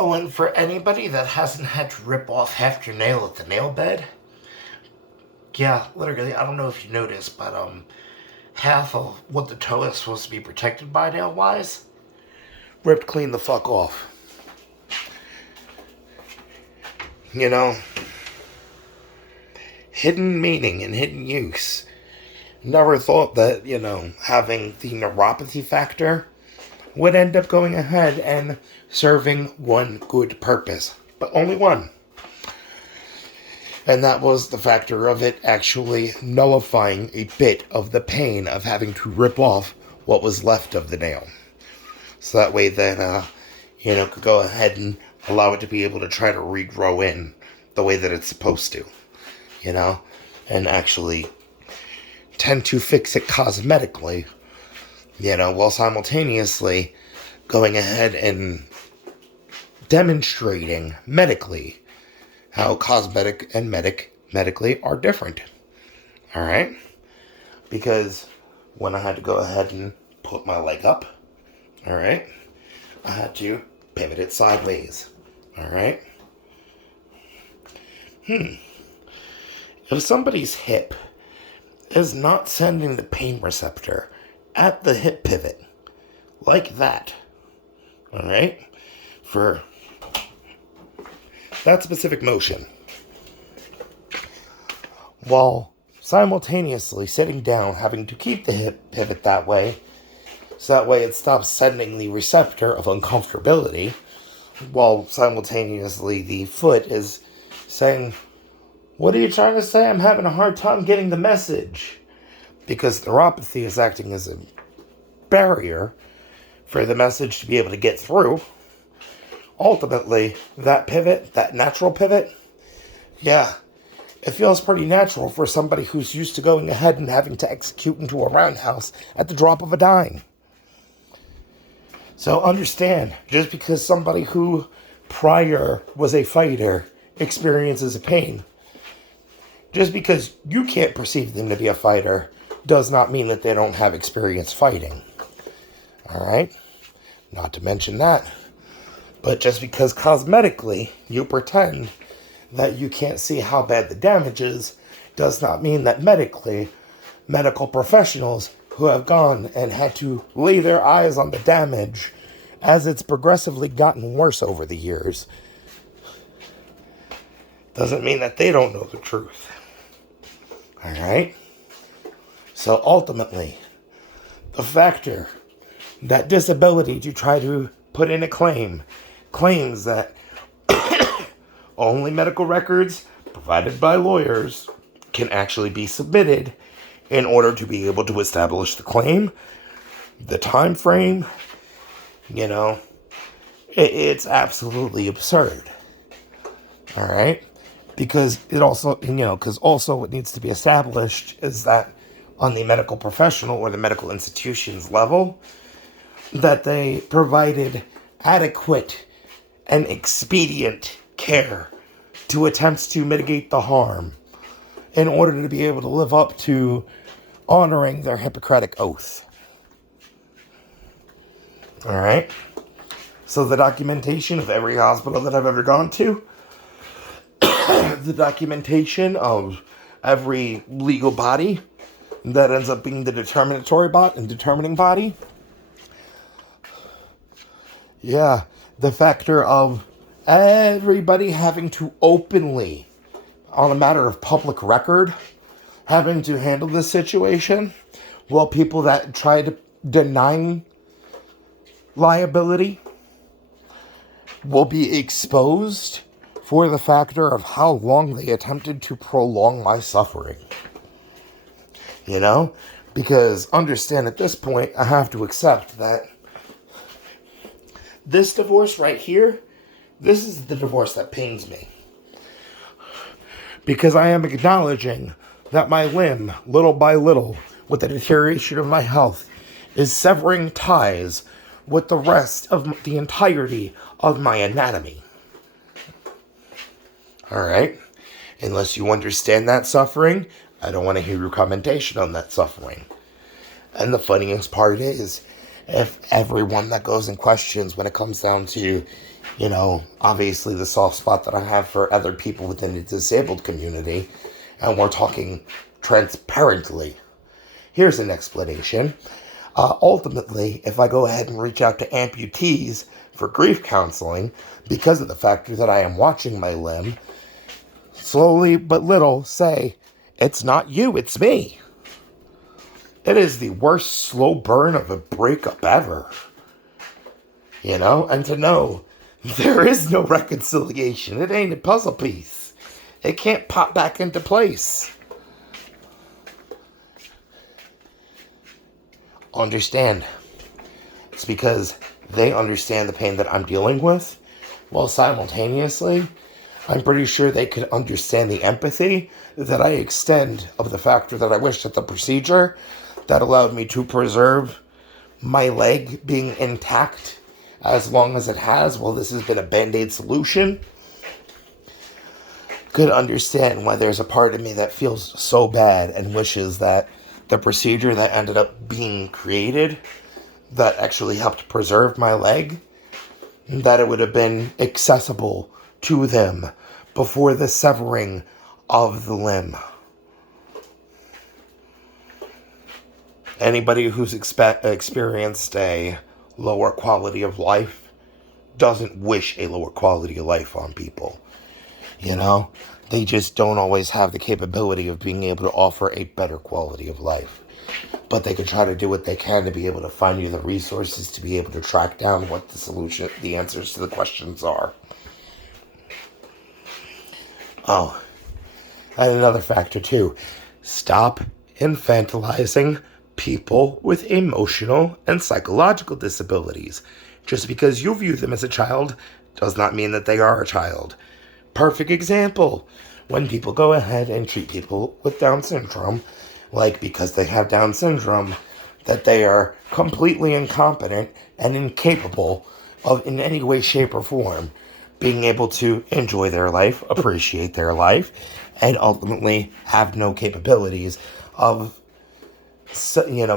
Oh, and for anybody that hasn't had to rip off half your nail at the nail bed, yeah, literally, I don't know if you noticed, but half of what the toe is supposed to be protected by nail wise, ripped clean the fuck off. You know, hidden meaning and hidden use. Never thought that, having the neuropathy factor would end up going ahead and serving one good purpose, but only one. And that was the factor of it actually nullifying a bit of the pain of having to rip off what was left of the nail. So that way that, could go ahead and allow it to be able to try to regrow in the way that it's supposed to, and actually tend to fix it cosmetically, while simultaneously going ahead and demonstrating medically how cosmetic and medically are different. All right? Because when I had to go ahead and put my leg up, all right, I had to pivot it sideways. All right? If somebody's hip is not sending the pain receptor at the hip pivot like that, all right, for that specific motion, while simultaneously sitting down, having to keep the hip pivot that way, so that way it stops sending the receptor of uncomfortability, while simultaneously the foot is saying, "What are you trying to say? I'm having a hard time getting the message." Because neuropathy is acting as a barrier for the message to be able to get through. Ultimately, that pivot, that natural pivot, yeah, it feels pretty natural for somebody who's used to going ahead and having to execute into a roundhouse at the drop of a dime. So understand, just because somebody who prior was a fighter experiences a pain, just because you can't perceive them to be a fighter does not mean that they don't have experience fighting. All right? Not to mention that. But just because cosmetically you pretend that you can't see how bad the damage is does not mean that medically, medical professionals who have gone and had to lay their eyes on the damage as it's progressively gotten worse over the years doesn't mean that they don't know the truth. All right? So ultimately, the factor that disability to try to put in a claims that only medical records provided by lawyers can actually be submitted in order to be able to establish the claim, the time frame, it's absolutely absurd. All right? Because it also, what needs to be established is that on the medical professional or the medical institution's level, that they provided adequate and expedient care to attempts to mitigate the harm in order to be able to live up to honoring their Hippocratic oath. All right? So the documentation of every hospital that I've ever gone to, the documentation of every legal body that ends up being the determining body. Yeah, the factor of everybody having to openly, on a matter of public record, having to handle this situation, while people that try to deny liability will be exposed for the factor of how long they attempted to prolong my suffering. Because understand at this point, I have to accept that this divorce right here, this is the divorce that pains me. Because I am acknowledging that my limb, little by little, with the deterioration of my health, is severing ties with the rest of the entirety of my anatomy. All right? Unless you understand that suffering, I don't want to hear your commentation on that suffering. And the funniest part is, if everyone that goes and questions when it comes down to Obviously the soft spot that I have for other people within the disabled community, and we're talking transparently. Here's an explanation. Ultimately, if I go ahead and reach out to amputees for grief counseling, because of the factor that I am watching my limb, slowly but little say, it's not you, it's me. It is the worst slow burn of a breakup ever. And to know there is no reconciliation. It ain't a puzzle piece. It can't pop back into place. Understand. It's because they understand the pain that I'm dealing with, while simultaneously, I'm pretty sure they could understand the empathy that I extend of the factor that I wish that the procedure that allowed me to preserve my leg being intact as long as it has, well, this has been a Band-Aid solution, could understand why there's a part of me that feels so bad and wishes that the procedure that ended up being created that actually helped preserve my leg, that it would have been accessible to them before the severing of the limb. Anybody who's experienced a lower quality of life doesn't wish a lower quality of life on people. They just don't always have the capability of being able to offer a better quality of life. But they can try to do what they can to be able to find you the resources to be able to track down what the answers to the questions are. Oh, and another factor too. Stop infantilizing people with emotional and psychological disabilities. Just because you view them as a child does not mean that they are a child. Perfect example. When people go ahead and treat people with Down syndrome, like because they have Down syndrome, that they are completely incompetent and incapable of, in any way, shape, or form, being able to enjoy their life, appreciate their life, and ultimately have no capabilities of,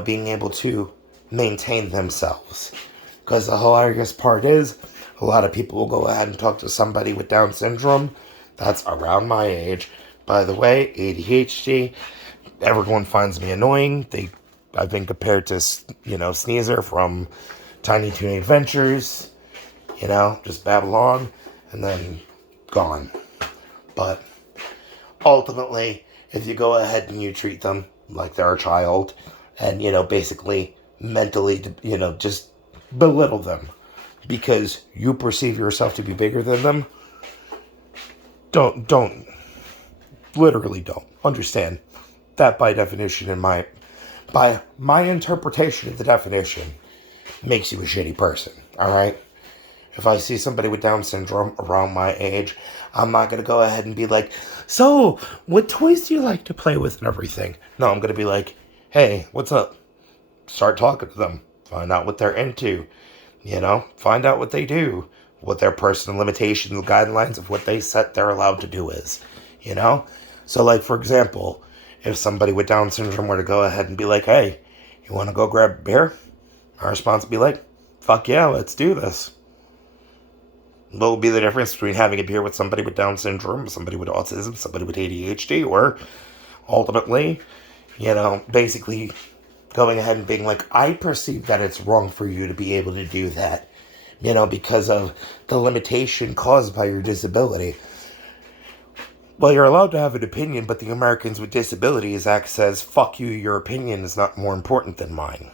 being able to maintain themselves. Because the hilarious part is, a lot of people will go ahead and talk to somebody with Down syndrome that's around my age. By the way, ADHD, everyone finds me annoying. I've been compared to, Sneezer from Tiny Toon Adventures, just babble on, and then gone. But ultimately, if you go ahead and you treat them like they're a child, and, basically mentally, just belittle them because you perceive yourself to be bigger than them, literally don't. Understand that by definition, by my interpretation of the definition, makes you a shitty person, alright? If I see somebody with Down syndrome around my age, I'm not going to go ahead and be like, so, what toys do you like to play with and everything? No, I'm going to be like, hey, what's up? Start talking to them. Find out what they're into. Find out what they do. What their personal limitations and guidelines of what they set they're allowed to do is. So, like, for example, if somebody with Down syndrome were to go ahead and be like, hey, you want to go grab a beer? My response would be like, fuck yeah, let's do this. What would be the difference between having a beer with somebody with Down syndrome, somebody with autism, somebody with ADHD, or ultimately, basically going ahead and being like, I perceive that it's wrong for you to be able to do that, because of the limitation caused by your disability. Well, you're allowed to have an opinion, but the Americans with Disabilities Act says, fuck you, your opinion is not more important than mine.